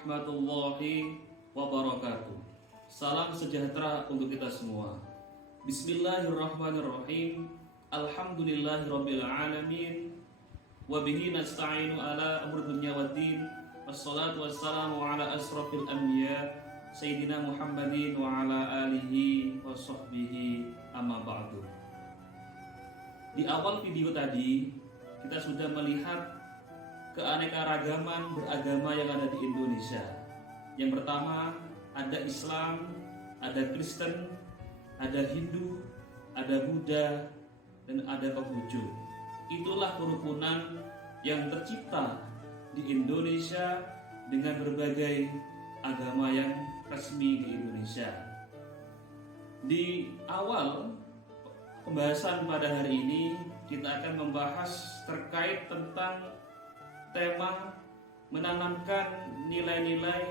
warahmatullahi wabarakatuh. Salam sejahtera untuk kita semua. Bismillahirrahmanirrahim. Alhamdulillahirabbil alamin. Wa bihi nasta'inu ala amri dunya waddin. Wassalatu wassalamu ala asrofil anbiya Sayyidina Muhammadin wa ala alihi wa sahbihi amma ba'du. Di awal video tadi kita sudah melihat keanekaragaman beragama yang ada di Indonesia. Yang pertama ada Islam, ada Kristen, ada Hindu, ada Buddha, dan ada Konghucu. Itulah kerukunan yang tercipta di Indonesia dengan berbagai agama yang resmi di Indonesia. Di awal pembahasan pada hari ini kita akan membahas terkait tentang tema menanamkan nilai-nilai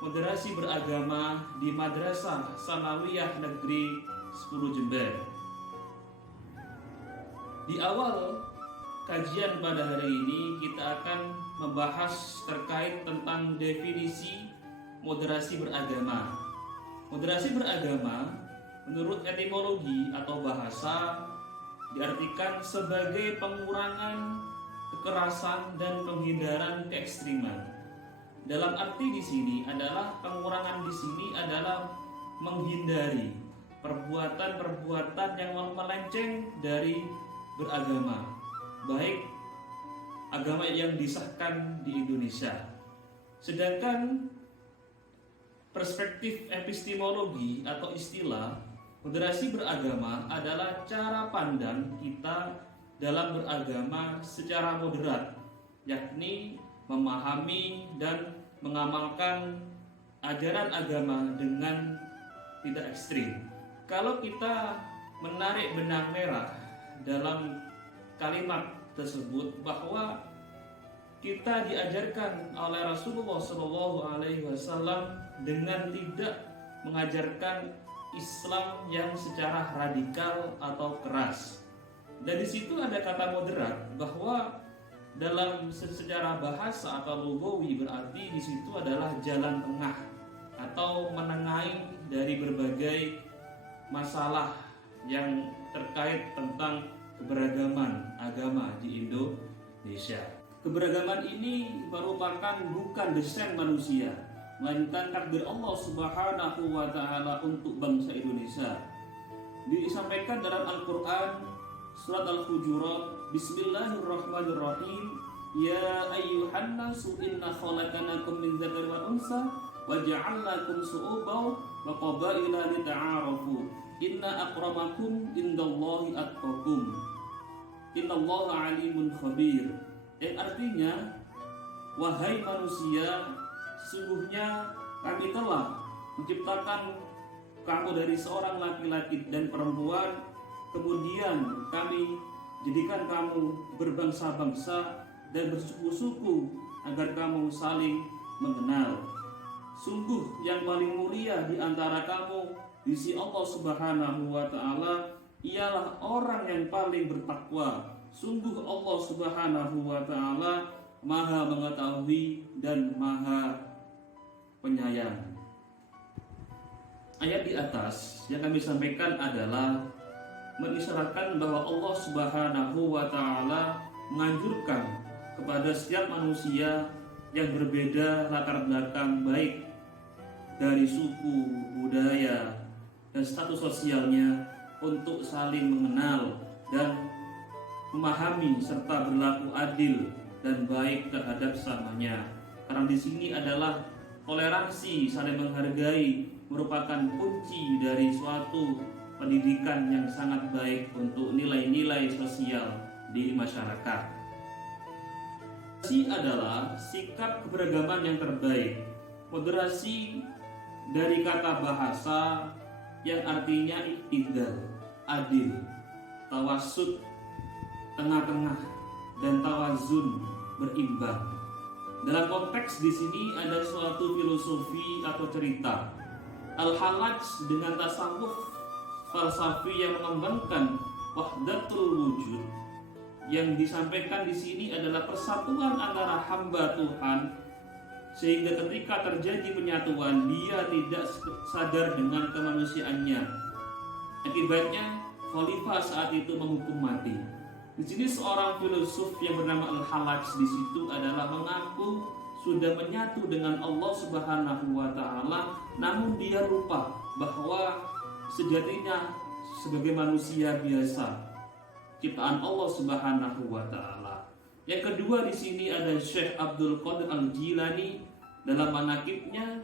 moderasi beragama di Madrasah Tsanawiyah Negeri 10 Jember. Di awal kajian pada hari ini kita akan membahas terkait tentang definisi moderasi beragama. Moderasi beragama menurut etimologi atau bahasa diartikan sebagai pengurangan kekerasan dan penghindaran keekstriman. Dalam arti di sini adalah pengurangan di sini adalah menghindari perbuatan-perbuatan yang melenceng dari beragama, baik agama yang disahkan di Indonesia. Sedangkan perspektif epistemologi atau istilah moderasi beragama adalah cara pandang kita dalam beragama secara moderat, yakni memahami dan mengamalkan ajaran agama dengan tidak ekstrim. Kalau kita menarik benang merah dalam kalimat tersebut bahwa kita diajarkan oleh Rasulullah SAW dengan tidak mengajarkan Islam yang secara radikal atau keras. Dan di situ ada kata moderat, bahwa dalam secara bahasa atau lugawi berarti di situ adalah jalan tengah atau menengahi dari berbagai masalah yang terkait tentang keberagaman agama di Indonesia. Keberagaman ini merupakan bukan desain manusia, melainkan takdir Allah Subhanahu wa taala untuk bangsa Indonesia. Disampaikan dalam Al-Qur'an Surat Al-Hujurat, Bismillahirrahmanirrahim. Ya ayyuhan nasu inna khalaqnakum min dzakarin wa unsa wa ja'alnakum syu'uban wa qabaila lita'arafu. Inna akramakum indallahi atqakum. Innallaha alimun khabir. Yang artinya, wahai manusia, sesungguhnya kami telah menciptakan kamu dari seorang laki-laki dan perempuan, kemudian kami jadikan kamu berbangsa-bangsa dan bersuku-suku agar kamu saling mengenal. Sungguh yang paling mulia di antara kamu di sisi Allah Subhanahu wa taala ialah orang yang paling bertakwa. Sungguh Allah Subhanahu wa taala Maha mengetahui dan Maha penyayang. Ayat di atas yang kami sampaikan adalah mengisyaratkan bahwa Allah Subhanahu wa taala menganjurkan kepada setiap manusia yang berbeda latar belakang, baik dari suku, budaya, dan status sosialnya, untuk saling mengenal dan memahami serta berlaku adil dan baik terhadap sesamanya. Karena di sini adalah toleransi, saling menghargai merupakan kunci dari suatu pendidikan yang sangat baik untuk nilai-nilai sosial di masyarakat. Moderasi adalah sikap keberagaman yang terbaik. Moderasi dari kata bahasa yang artinya i'tidal, adil, tawasud, tengah-tengah, dan tawazun, berimbang. Dalam konteks di sini ada suatu filosofi atau cerita. Al-Hallaj dengan tasawuf falsafi yang mengembangkan wahdatul wujud, yang disampaikan di sini adalah persatuan antara hamba Tuhan sehingga ketika terjadi penyatuan dia tidak sadar dengan kemanusiaannya. Akibatnya khalifah saat itu menghukum mati. Di sini seorang filosof yang bernama Al-Halaj di situ adalah mengaku sudah menyatu dengan Allah Subhanahu wa taala, namun dia lupa bahwa sejatinya sebagai manusia biasa, ciptaan Allah Subhanahu wa taala. Yang kedua di sini ada Syekh Abdul Qadir Al-Jilani dalam manaqibnya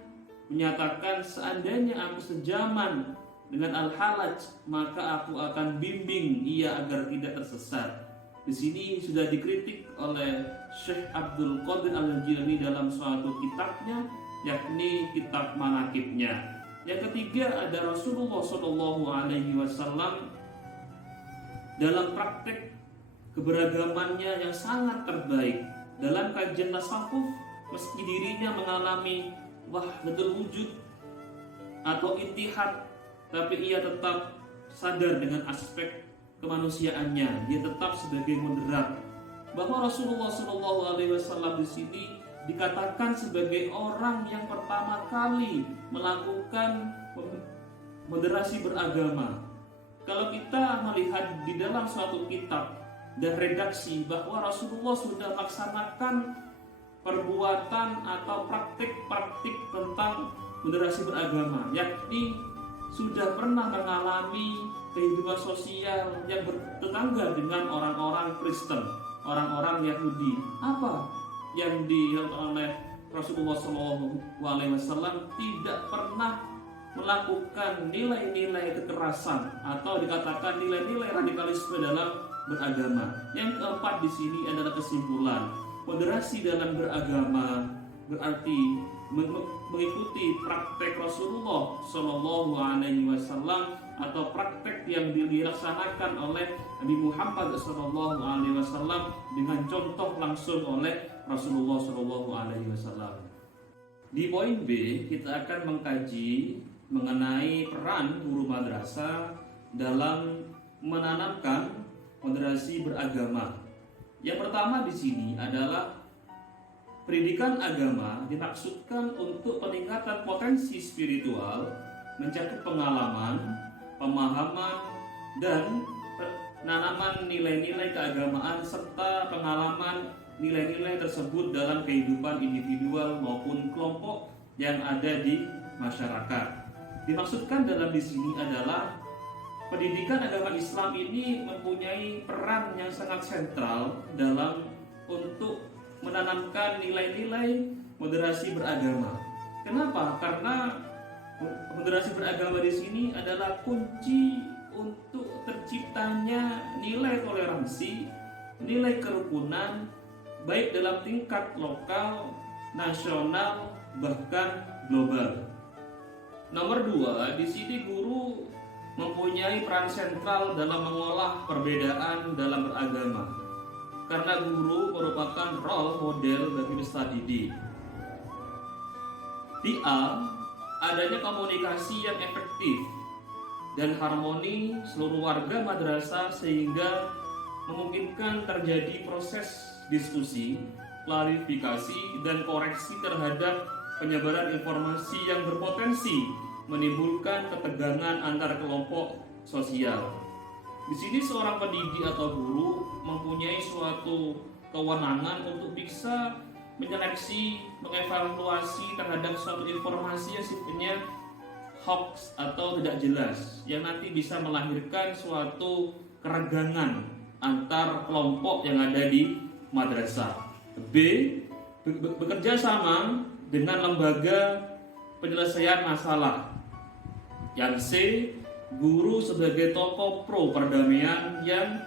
menyatakan, seandainya aku sejaman dengan Al-Halaj, maka aku akan bimbing ia agar tidak tersesat. Di sini sudah dikritik oleh Syekh Abdul Qadir Al-Jilani dalam suatu kitabnya, yakni kitab manaqibnya. Yang ketiga ada Rasulullah SAW dalam praktek keberagamannya yang sangat terbaik. Dalam kajian tasawuf, meski dirinya mengalami wahdatul wujud atau ittihad, tapi ia tetap sadar dengan aspek kemanusiaannya. Dia tetap sebagai moderat. Bahwa Rasulullah SAW di sini dikatakan sebagai orang yang pertama kali melakukan moderasi beragama. Kalau kita melihat di dalam suatu kitab dan redaksi bahwa Rasulullah sudah melaksanakan perbuatan atau praktik-praktik tentang moderasi beragama, yakni sudah pernah mengalami kehidupan sosial yang bertetangga dengan orang-orang Kristen, orang-orang Yahudi. Apa yang dilakukan oleh Rasulullah SAW? Tidak pernah melakukan nilai-nilai kekerasan atau dikatakan nilai-nilai radikalisme dalam beragama. Yang keempat di sini adalah kesimpulan, moderasi dalam beragama berarti mengikuti praktek Rasulullah SAW atau praktek yang dilaksanakan oleh Nabi Muhammad SAW dengan contoh langsung oleh Rasulullah SAW. Di poin B kita akan mengkaji mengenai peran guru madrasah dalam menanamkan moderasi beragama. Yang pertama di sini adalah pendidikan agama dimaksudkan untuk peningkatan potensi spiritual, mencakup pengalaman, pemahaman, dan penanaman nilai-nilai keagamaan serta pengalaman nilai-nilai tersebut dalam kehidupan individual maupun kelompok yang ada di masyarakat. Dimaksudkan dalam di sini adalah pendidikan agama Islam ini mempunyai peran yang sangat sentral dalam untuk menanamkan nilai-nilai moderasi beragama. Kenapa? Karena moderasi beragama di sini adalah kunci untuk terciptanya nilai toleransi, nilai kerukunan, baik dalam tingkat lokal, nasional, bahkan global. Nomor 2, di sini guru mempunyai peran sentral dalam mengolah perbedaan dalam beragama. Karena guru merupakan role model bagi peserta didik. Di A, adanya komunikasi yang efektif dan harmoni seluruh warga madrasah sehingga memungkinkan terjadi proses diskusi, klarifikasi, dan koreksi terhadap penyebaran informasi yang berpotensi menimbulkan ketegangan antar kelompok sosial. Di sini seorang pendidik atau guru mempunyai suatu kewenangan untuk bisa menyeleksi, mengevaluasi terhadap suatu informasi yang sifatnya hoax atau tidak jelas, yang nanti bisa melahirkan suatu keregangan antar kelompok yang ada di madrasah. B, bekerja sama dengan lembaga penyelesaian masalah. Yang C, guru sebagai tokoh pro perdamaian yang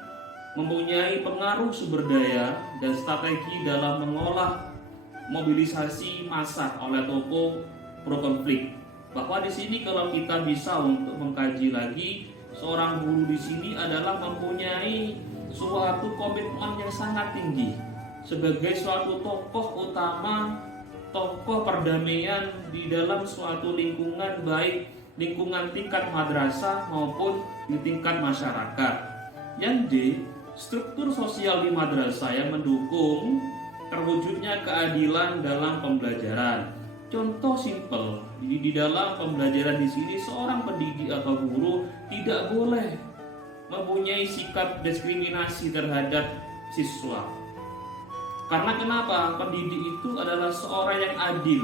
mempunyai pengaruh sumber daya dan strategi dalam mengolah mobilisasi massa oleh tokoh pro konflik. Bahwa di sini kalau kita bisa untuk mengkaji lagi, seorang guru di sini adalah mempunyai suatu komitmen yang sangat tinggi sebagai suatu tokoh utama, tokoh perdamaian di dalam suatu lingkungan, baik lingkungan tingkat madrasah maupun di tingkat masyarakat. Yang D, struktur sosial di madrasah yang mendukung terwujudnya keadilan dalam pembelajaran. Contoh simpel, di dalam pembelajaran di sini seorang pendidik atau guru tidak boleh mempunyai sikap diskriminasi terhadap siswa. Karena kenapa? Pendidik itu adalah seorang yang adil,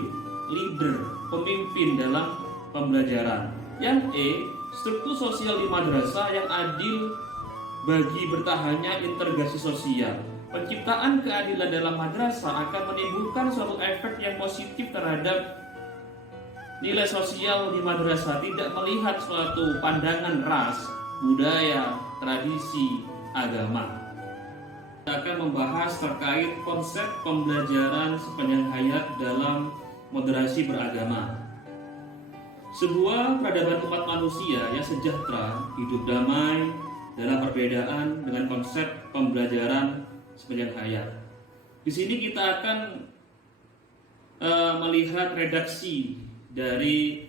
leader, pemimpin dalam pembelajaran. Yang struktur sosial di madrasah yang adil bagi bertahannya integrasi sosial. Penciptaan keadilan dalam madrasah akan menimbulkan suatu efek yang positif terhadap nilai sosial di madrasah, tidak melihat suatu pandangan ras, budaya, tradisi, agama. Kita akan membahas terkait konsep pembelajaran sepanjang hayat dalam moderasi beragama. Sebuah peradaban umat manusia yang sejahtera, hidup damai dalam perbedaan dengan konsep pembelajaran sepanjang hayat. Di sini kita akan melihat redaksi dari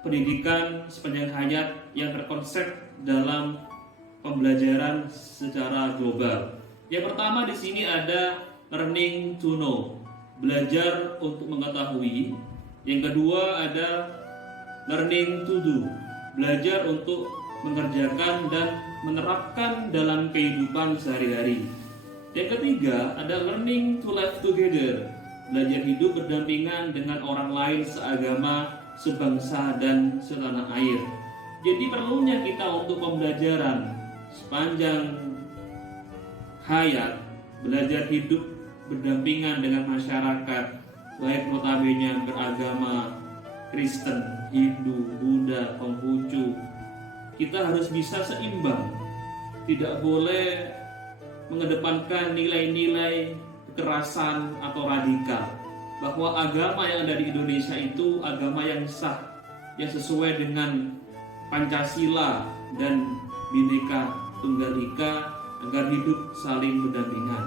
pendidikan sepanjang hayat yang terkonsep dalam pembelajaran secara global. Yang pertama di sini ada learning to know, belajar untuk mengetahui. Yang kedua ada learning to do, belajar untuk mengerjakan dan menerapkan dalam kehidupan sehari-hari. Yang ketiga ada learning to live together, belajar hidup berdampingan dengan orang lain seagama, sebangsa, dan setanah air. Jadi perlunya kita untuk pembelajaran sepanjang hayat, belajar hidup berdampingan dengan masyarakat, baik notabene beragama Kristen, Hindu, Buddha, Konghucu. Kita harus bisa seimbang, tidak boleh mengedepankan nilai-nilai kekerasan atau radikal, bahwa agama yang ada di Indonesia itu agama yang sah, yang sesuai dengan Pancasila dan Bhinneka Tunggal Ika, agar hidup saling berdampingan.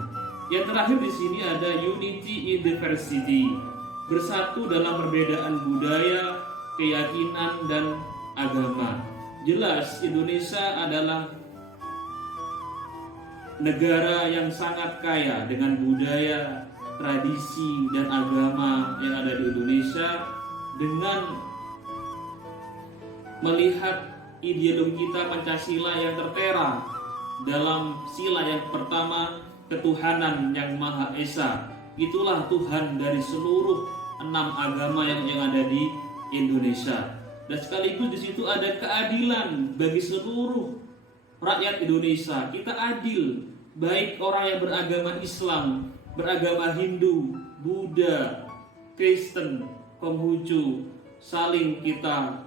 Yang terakhir di sini ada unity in diversity, bersatu dalam perbedaan budaya, keyakinan, dan agama. Jelas Indonesia adalah negara yang sangat kaya dengan budaya, tradisi, dan agama yang ada di Indonesia. Dengan melihat ideologi kita Pancasila yang tertera dalam sila yang pertama, ketuhanan yang Maha Esa, itulah Tuhan dari seluruh 6 agama yang ada di Indonesia. Dan sekaligus di situ ada keadilan bagi seluruh rakyat Indonesia. Kita adil, baik orang yang beragama Islam, beragama Hindu, Buddha, Kristen, Konghucu, saling kita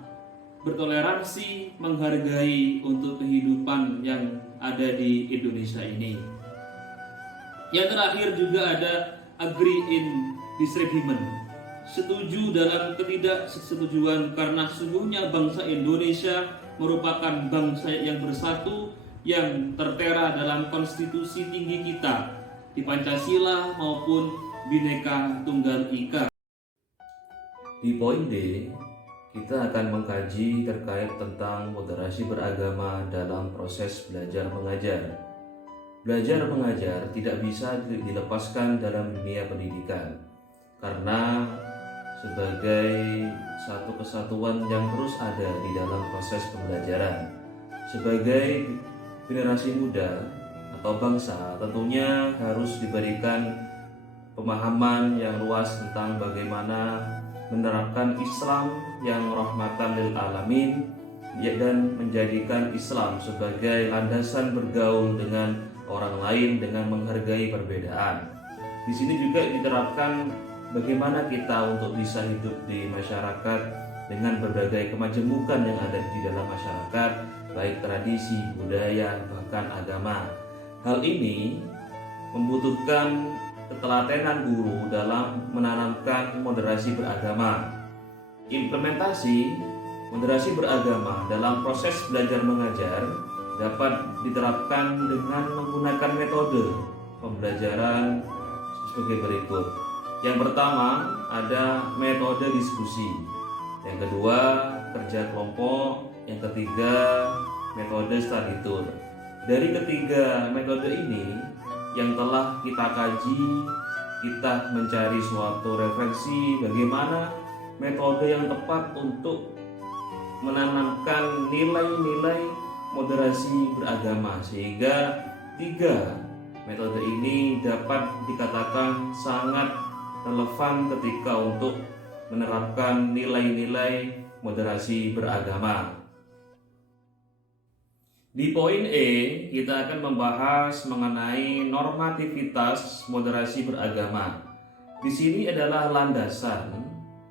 bertoleransi, menghargai untuk kehidupan yang ada di Indonesia ini. Yang terakhir juga ada agree in disagreement, setuju dalam ketidaksetujuan, karena sesungguhnya bangsa Indonesia merupakan bangsa yang bersatu, yang tertera dalam konstitusi tinggi kita di Pancasila maupun Bhinneka Tunggal Ika. Di poin D, kita akan mengkaji terkait tentang moderasi beragama dalam proses belajar mengajar. Belajar mengajar tidak bisa dilepaskan dalam dunia pendidikan, karena sebagai satu kesatuan yang terus ada di dalam proses pembelajaran. Sebagai generasi muda atau bangsa, tentunya harus diberikan pemahaman yang luas tentang bagaimana menerapkan Islam yang rahmatan lil alamin, dan menjadikan Islam sebagai landasan bergaul dengan orang lain dengan menghargai perbedaan. Di sini juga diterapkan bagaimana kita untuk bisa hidup di masyarakat dengan berbagai kemajemukan yang ada di dalam masyarakat, baik tradisi, budaya, bahkan agama. Hal ini membutuhkan ketelatenan guru dalam menanamkan moderasi beragama. Implementasi moderasi beragama dalam proses belajar mengajar dapat diterapkan dengan menggunakan metode pembelajaran sebagai berikut. Yang pertama ada metode diskusi, yang kedua kerja kelompok, yang ketiga metode study tour. Dari ketiga metode ini yang telah kita kaji kita mencari suatu referensi bagaimana metode yang tepat untuk menanamkan nilai-nilai moderasi beragama, sehingga 3 metode ini dapat dikatakan sangat relevan ketika untuk menerapkan nilai-nilai moderasi beragama. Di poin E, kita akan membahas mengenai normativitas moderasi beragama. Di sini adalah landasan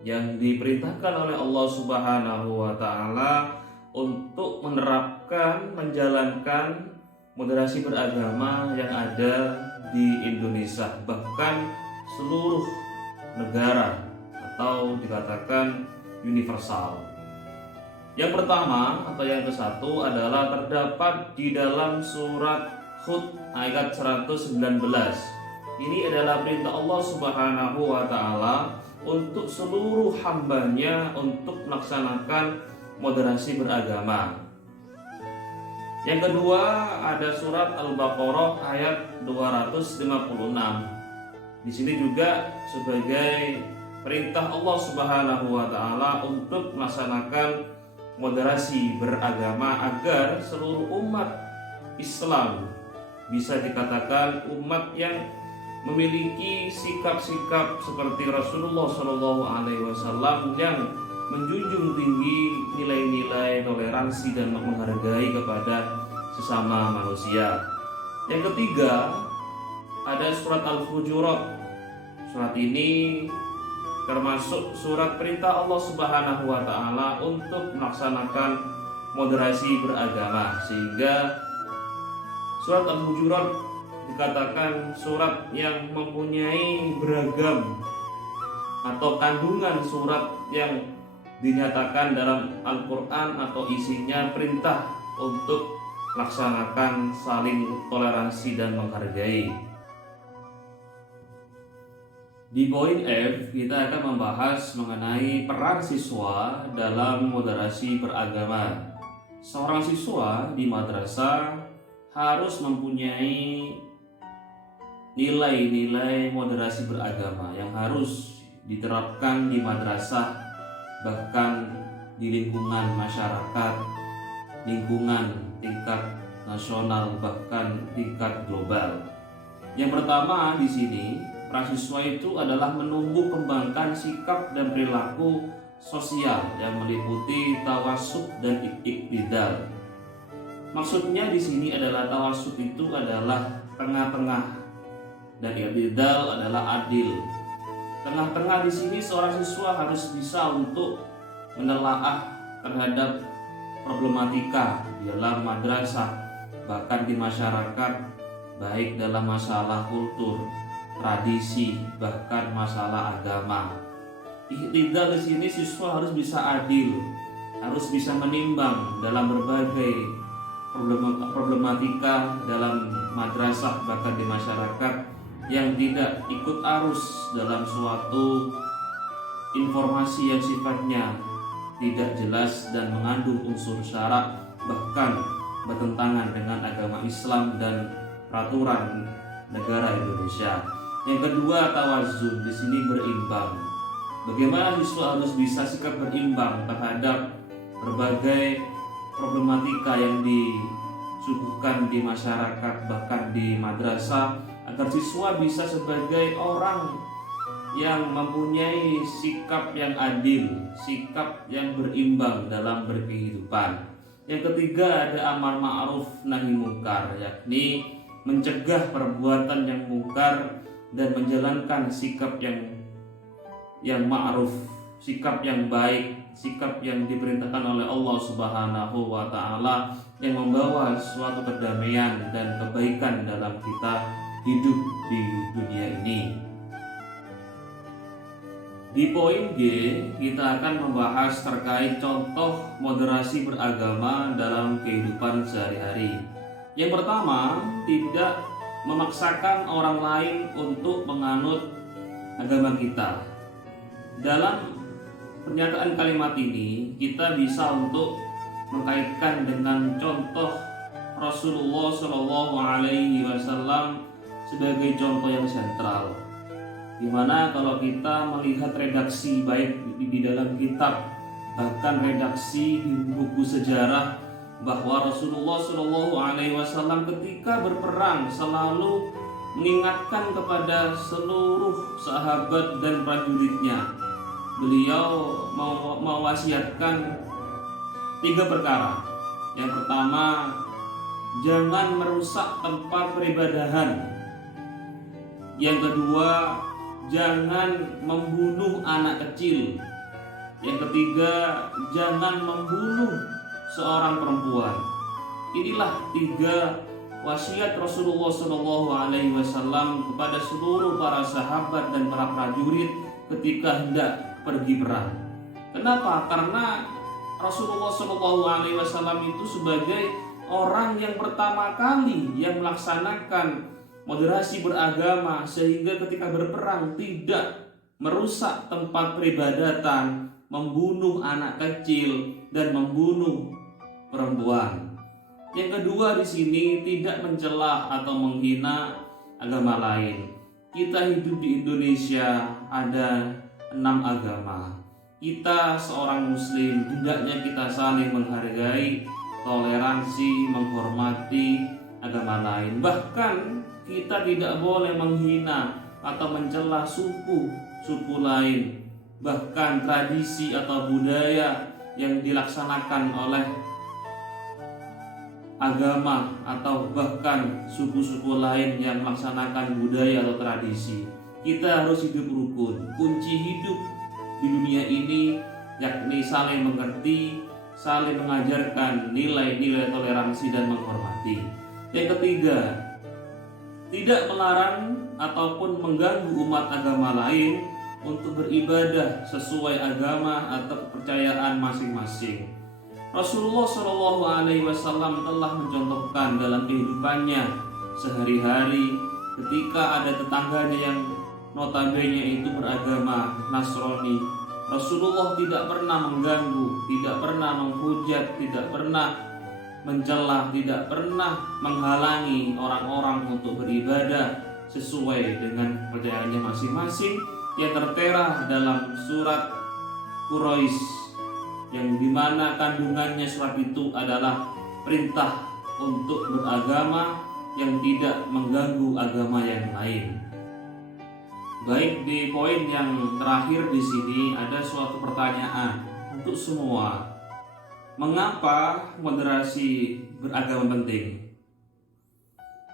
yang diperintahkan oleh Allah Subhanahu wa Ta'ala untuk menerapkan, menjalankan moderasi beragama yang ada di Indonesia, bahkan seluruh negara atau dikatakan universal. Yang pertama atau yang ke-1 adalah terdapat di dalam surat Hud ayat 119. Ini adalah perintah Allah Subhanahu wa Ta'ala untuk seluruh hambanya untuk melaksanakan moderasi beragama. Yang kedua ada surat Al-Baqarah ayat 256. Di sini juga sebagai perintah Allah Subhanahu wa Ta'ala untuk melaksanakan moderasi beragama agar seluruh umat Islam bisa dikatakan umat yang memiliki sikap-sikap seperti Rasulullah SAW yang menjunjung tinggi nilai-nilai toleransi dan menghargai kepada sesama manusia. Yang ketiga ada surat Al-Hujurat. Surat ini termasuk surat perintah Allah Subhanahu wa Ta'ala untuk melaksanakan moderasi beragama, sehingga surat Al-Hujurat dikatakan surat yang mempunyai beragam atau kandungan surat yang dinyatakan dalam Al-Quran atau isinya perintah untuk melaksanakan saling toleransi dan menghargai. Di poin F, kita akan membahas mengenai peran siswa dalam moderasi beragama. Seorang siswa di madrasah harus mempunyai nilai-nilai moderasi beragama yang harus diterapkan di madrasah, bahkan di lingkungan masyarakat, lingkungan tingkat nasional, bahkan tingkat global. Yang pertama di sini, siswa itu adalah menumbuh kembangkan sikap dan perilaku sosial yang meliputi tawasud dan iktidal. Maksudnya di sini adalah tawasud itu adalah tengah-tengah dan iktidal adalah adil. Tengah-tengah di sini seorang siswa harus bisa untuk menelaah terhadap problematika di dalam madrasah, bahkan di masyarakat, baik dalam masalah kultur, tradisi, bahkan masalah agama. Iktidal di sini siswa harus bisa adil, harus bisa menimbang dalam berbagai problematika dalam madrasah, bahkan di masyarakat, yang tidak ikut arus dalam suatu informasi yang sifatnya tidak jelas dan mengandung unsur syarak, bahkan bertentangan dengan agama Islam dan peraturan negara Indonesia. Yang kedua, tawazun, di sini berimbang. Bagaimana siswa harus bisa sikap berimbang terhadap berbagai problematika yang disuguhkan di masyarakat, bahkan di madrasah, agar siswa bisa sebagai orang yang mempunyai sikap yang adil, sikap yang berimbang dalam berkehidupan. Yang ketiga ada amar ma'ruf nahi mungkar, yakni mencegah perbuatan yang mungkar dan menjalankan sikap yang ma'ruf, sikap yang baik, sikap yang diperintahkan oleh Allah Subhanahu wa Ta'ala, yang membawa suatu kedamaian dan kebaikan dalam kita hidup di dunia ini. Di poin G, kita akan membahas terkait contoh moderasi beragama dalam kehidupan sehari-hari. Yang pertama, tidak memaksakan orang lain untuk menganut agama kita. Dalam pernyataan kalimat ini, kita bisa untuk mengkaitkan dengan contoh Rasulullah SAW sebagai contoh yang sentral. Dimana kalau kita melihat redaksi baik di dalam kitab, bahkan redaksi di buku sejarah, bahwa Rasulullah Shallallahu Alaihi Wasallam ketika berperang selalu mengingatkan kepada seluruh sahabat dan prajuritnya. Beliau mewasiatkan 3 perkara. Yang pertama, jangan merusak tempat peribadahan. Yang kedua, jangan membunuh anak kecil. Yang ketiga, jangan membunuh seorang perempuan. Inilah 3 wasiat Rasulullah SAW kepada seluruh para sahabat dan para prajurit ketika hendak pergi perang. Kenapa? Karena Rasulullah SAW itu sebagai orang yang pertama kali yang melaksanakan moderasi beragama, sehingga ketika berperang tidak merusak tempat peribadatan, membunuh anak kecil dan membunuh perempuan. Yang kedua di sini, tidak mencela atau menghina agama lain. Kita hidup di Indonesia, ada 6 agama. Kita seorang muslim, hendaknya kita saling menghargai, toleransi, menghormati agama lain. Bahkan kita tidak boleh menghina atau mencela suku lain, bahkan tradisi atau budaya yang dilaksanakan oleh agama atau bahkan suku-suku lain yang melaksanakan budaya atau tradisi. Kita harus hidup rukun. Kunci hidup di dunia ini yakni saling mengerti, saling mengajarkan nilai-nilai toleransi dan menghormati. Yang ketiga, tidak melarang ataupun mengganggu umat agama lain untuk beribadah sesuai agama atau kepercayaan masing-masing. Rasulullah SAW telah mencontohkan dalam kehidupannya sehari-hari ketika ada tetangganya yang notabene itu beragama Nasrani. Rasulullah tidak pernah mengganggu, tidak pernah menghujat, tidak pernah mencela, tidak pernah menghalangi orang-orang untuk beribadah sesuai dengan kepercayaannya masing-masing yang tertera dalam surat Quraisy, yang dimana kandungannya surat itu adalah perintah untuk beragama yang tidak mengganggu agama yang lain. Baik, di poin yang terakhir di sini ada suatu pertanyaan untuk semua. Mengapa moderasi beragama penting?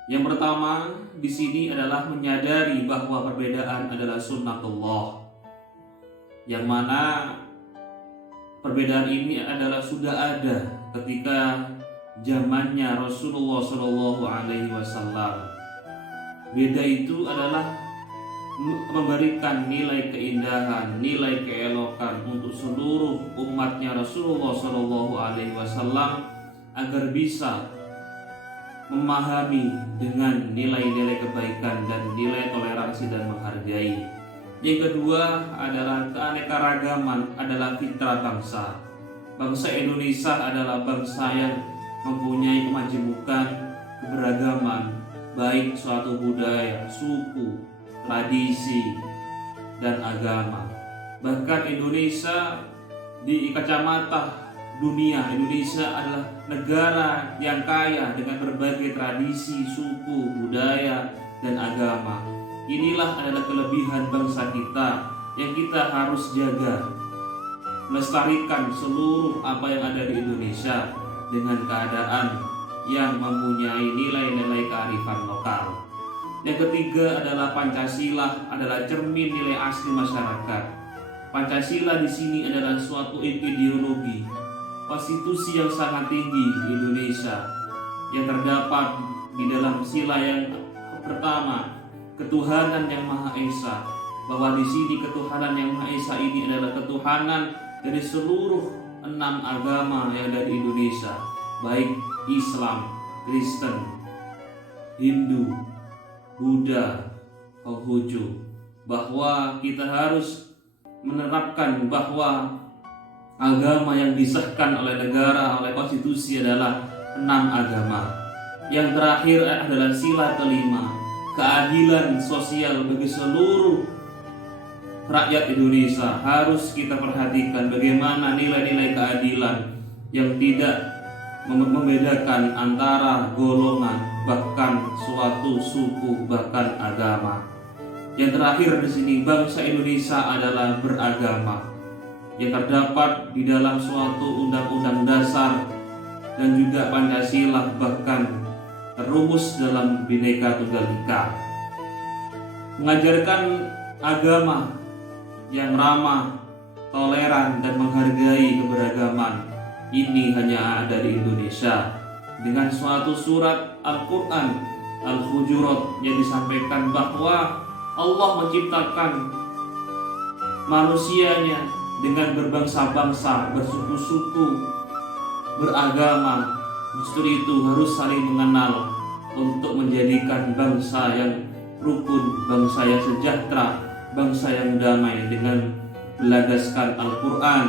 Yang pertama di sini adalah menyadari bahwa perbedaan adalah sunnatullah, yang mana perbedaan ini adalah sudah ada ketika zamannya Rasulullah SAW. Beda itu adalah memberikan nilai keindahan, nilai keelokan untuk seluruh umatnya Rasulullah SAW agar bisa memahami dengan nilai-nilai kebaikan dan nilai toleransi dan menghargai. Yang kedua adalah keanekaragaman adalah fitrah bangsa. Bangsa Indonesia adalah bangsa yang mempunyai kemajemukan, keberagaman, baik suatu budaya, suku, tradisi, dan agama. Bahkan Indonesia di kacamata dunia, Indonesia adalah negara yang kaya dengan berbagai tradisi, suku, budaya, dan agama. Inilah adalah kelebihan bangsa kita yang kita harus jaga, melestarikan seluruh apa yang ada di Indonesia dengan keadaan yang mempunyai nilai-nilai kearifan lokal. Yang ketiga adalah Pancasila adalah cermin nilai asli masyarakat. Pancasila di sini adalah suatu ideologi, konstitusi yang sangat tinggi di Indonesia yang terdapat di dalam sila yang pertama, ketuhanan yang Maha Esa, bahwa di sini ketuhanan yang Maha Esa ini adalah ketuhanan dari seluruh 6 agama yang ada di Indonesia, baik Islam, Kristen, Hindu, Buddha, Konghucu, bahwa kita harus menerapkan bahwa agama yang disahkan oleh negara, oleh konstitusi adalah 6 agama. Yang terakhir adalah sila kelima, keadilan sosial bagi seluruh rakyat Indonesia harus kita perhatikan bagaimana nilai-nilai keadilan yang tidak membedakan antara golongan, bahkan suatu suku, bahkan agama. Yang terakhir di sini, bangsa Indonesia adalah beragama yang terdapat di dalam suatu undang-undang dasar dan juga Pancasila, bahkan terumus dalam Bhinneka Tunggal Ika. Mengajarkan agama yang ramah, toleran, dan menghargai keberagaman ini hanya ada di Indonesia. Dengan suatu surat Al-Quran Al-Hujurat yang disampaikan bahwa Allah menciptakan manusianya dengan berbangsa-bangsa, bersuku-suku, beragama. Justru itu harus saling mengenal untuk menjadikan bangsa yang rukun, bangsa yang sejahtera, bangsa yang damai dengan melagaskan Al-Quran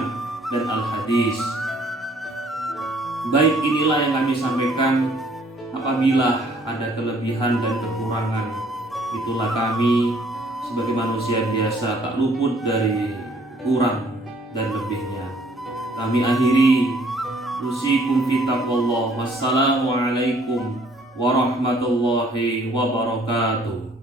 dan Al-Hadis. Baik, inilah yang kami sampaikan. Apabila ada kelebihan dan kekurangan, itulah kami sebagai manusia biasa tak luput dari kurang dan lebihnya. Kami akhiri, usikum fi taqwallah. Wassalamualaikum warahmatullahi wabarakatuh.